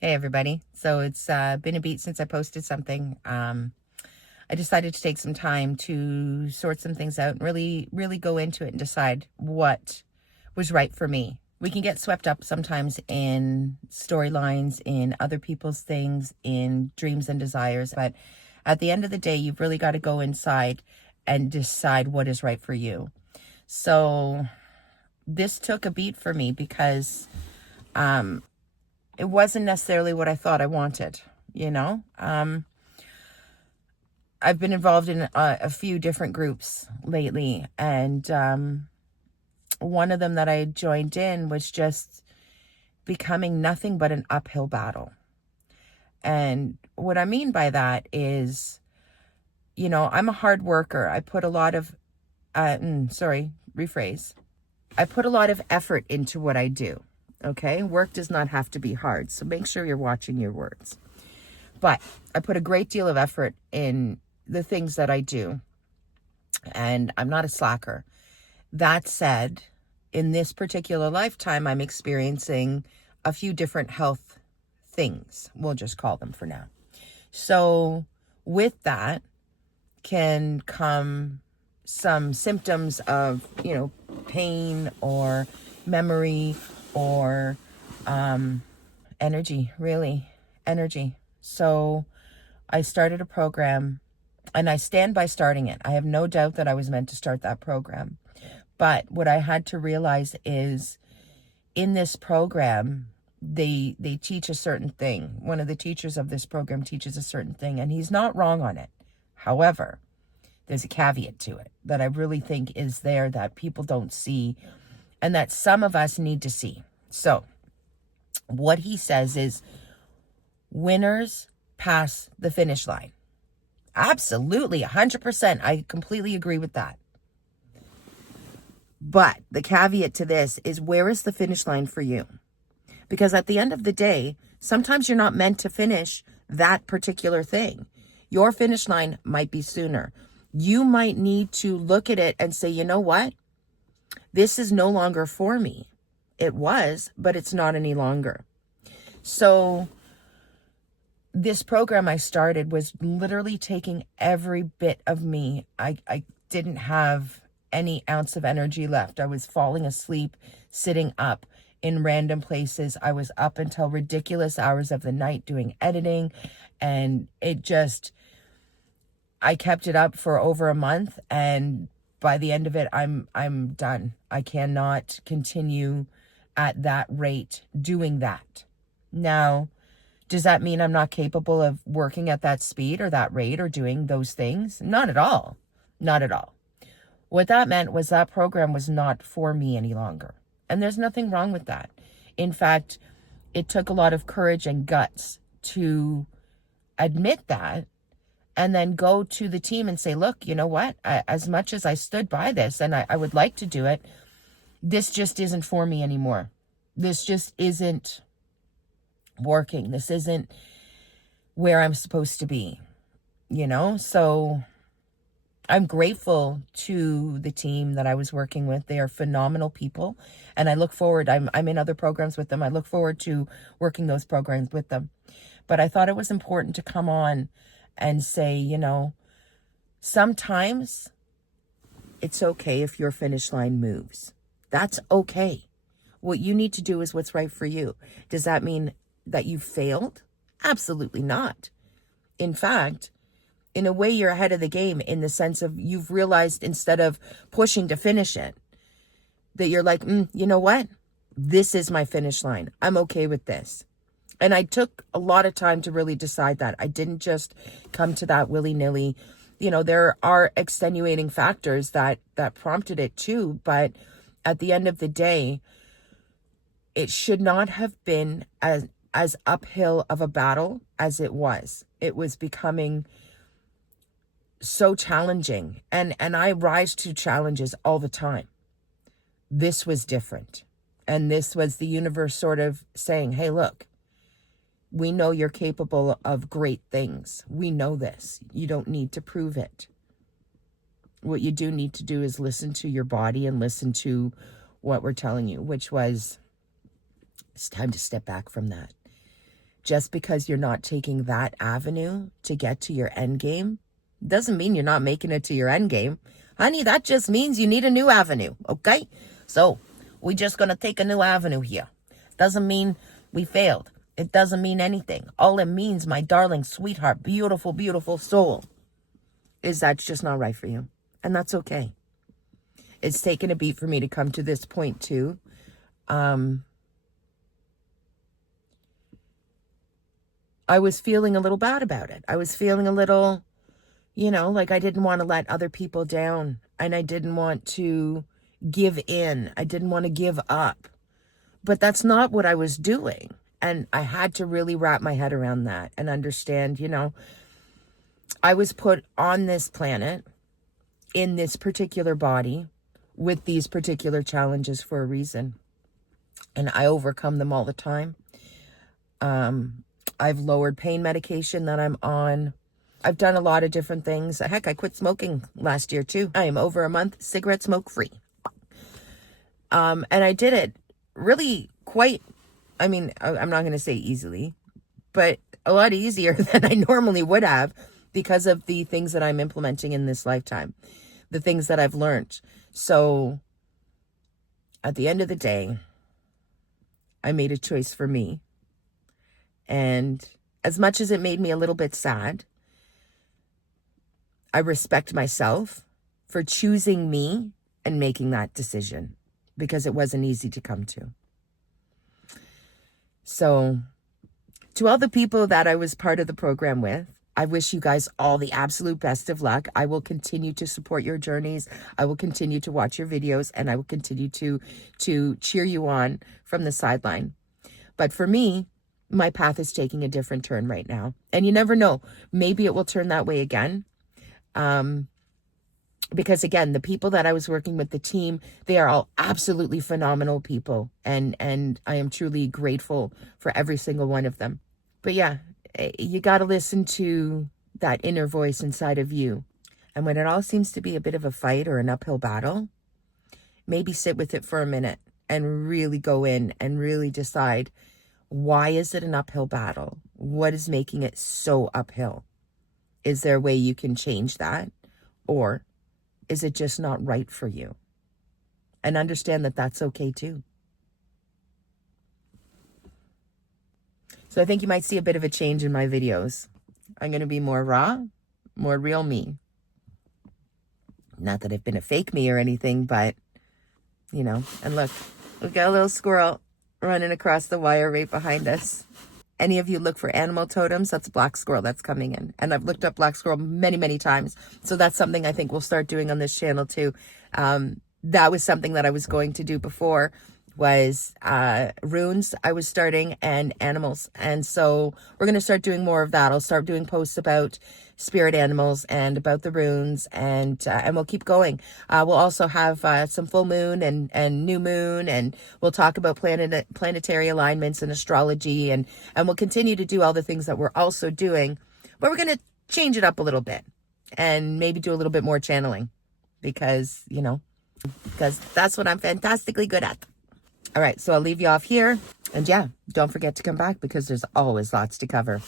Hey everybody. So it's been a beat since I posted something. I decided to take some time to sort some things out and really go into it and decide what was right for me. We can get swept up sometimes in storylines, in other people's things, in dreams and desires, but at the end of the day, you've really got to go inside and decide what is right for you. So this took a beat for me because it wasn't necessarily what I thought I wanted, you know? I've been involved in a few different groups lately, and one of them that I joined in was just becoming nothing but an uphill battle. And what I mean by that is, I'm a hard worker. I put a lot of, rephrase. I put a lot of effort into what I do. Okay. Work does not have to be hard. So make sure you're watching your words. But I put a great deal of effort in the things that I do. And I'm not a slacker. That said, in this particular lifetime, I'm experiencing a few different health things. We'll just call them for now. So with that can come some symptoms of, pain or memory or energy, really, energy. So I started a program and I stand by starting it. I have no doubt that I was meant to start that program. But what I had to realize is in this program, they teach a certain thing. One of the teachers of this program teaches a certain thing, and he's not wrong on it. However, there's a caveat to it that I really think is there that people don't see and that some of us need to see. So what he says is winners pass the finish line. Absolutely, 100%. I completely agree with that. But the caveat to this is, where is the finish line for you? Because at the end of the day, sometimes you're not meant to finish that particular thing. Your finish line might be sooner. You might need to look at it and say, you know what? This is no longer for me. It was, but it's not any longer. So this program I started was literally taking every bit of me. I didn't have any ounce of energy left. I was falling asleep, sitting up in random places. I was up until ridiculous hours of the night doing editing, and I kept it up for over a month, and by the end of it, I'm done. I cannot continue at that rate doing that. Now, does that mean I'm not capable of working at that speed or that rate or doing those things? Not at all. Not at all. What that meant was that program was not for me any longer. And there's nothing wrong with that. In fact, it took a lot of courage and guts to admit that and then go to the team and say, look, you know what? As much as I stood by this and I would like to do it, this just isn't for me anymore. This just isn't working. This isn't where I'm supposed to be, So I'm grateful to the team that I was working with. They are phenomenal people. And I look forward, I'm in other programs with them. I look forward to working those programs with them. But I thought it was important to come on and say, sometimes it's okay if your finish line moves. That's okay. What you need to do is what's right for you. Does that mean that you failed? Absolutely not. In fact, in a way, you're ahead of the game in the sense of you've realized instead of pushing to finish it, that you're like, you know what? This is my finish line. I'm okay with this. And I took a lot of time to really decide that. I didn't just come to that willy-nilly. There are extenuating factors that prompted it too. But at the end of the day, it should not have been as uphill of a battle as it was. It was becoming so challenging. And I rise to challenges all the time. This was different. And this was the universe sort of saying, hey, look, we know you're capable of great things. We know this. You don't need to prove it. What you do need to do is listen to your body and listen to what we're telling you, which was, it's time to step back from that. just because you're not taking that avenue to get to your end game doesn't mean you're not making it to your end game. Honey, that just means you need a new avenue, okay? So we're just going to take a new avenue here. Doesn't mean we failed. It doesn't mean anything. All it means, my darling, sweetheart, beautiful, beautiful soul, is that's just not right for you. And that's okay. It's taken a beat for me to come to this point too. I was feeling a little bad about it. I was feeling a little, like I didn't want to let other people down, and I didn't want to give in. I didn't want to give up. But that's not what I was doing. And I had to really wrap my head around that and understand, I was put on this planet in this particular body with these particular challenges for a reason. And I overcome them all the time. I've lowered pain medication that I'm on. I've done a lot of different things. Heck, I quit smoking last year too. I am over a month cigarette smoke free. And I did it really quite, I'm not going to say easily, but a lot easier than I normally would have because of the things that I'm implementing in this lifetime, the things that I've learned. So at the end of the day, I made a choice for me. And as much as it made me a little bit sad, I respect myself for choosing me and making that decision, because it wasn't easy to come to. So to all the people that I was part of the program with, I wish you guys all the absolute best of luck. I will continue to support your journeys. I will continue to watch your videos, and I will continue to cheer you on from the sideline. But for me, my path is taking a different turn right now. And you never know. Maybe it will turn that way again. Because again, the people that I was working with, the team, they are all absolutely phenomenal people. And I am truly grateful for every single one of them. But yeah, you got to listen to that inner voice inside of you. And when it all seems to be a bit of a fight or an uphill battle, maybe sit with it for a minute and really go in and really decide, why is it an uphill battle? What is making it so uphill? Is there a way you can change that? Or is it just not right for you? And understand that that's okay too. So I think you might see a bit of a change in my videos. I'm going to be more raw, more real me. Not that I've been a fake me or anything, but, and look, we've got a little squirrel running across the wire right behind us. Any of you look for animal totems, that's a black squirrel that's coming in. And I've looked up black squirrel many, many times. So that's something I think we'll start doing on this channel too. That was something that I was going to do before, was runes I was starting, and animals. And so we're going to start doing more of that. I'll start doing posts about spirit animals and about the runes, and we'll keep going. We'll also have some full moon and new moon, and we'll talk about planetary alignments and astrology, and we'll continue to do all the things that we're also doing, but we're going to change it up a little bit and maybe do a little bit more channeling, because that's what I'm fantastically good at. All right, so I'll leave you off here, and yeah, don't forget to come back because there's always lots to cover.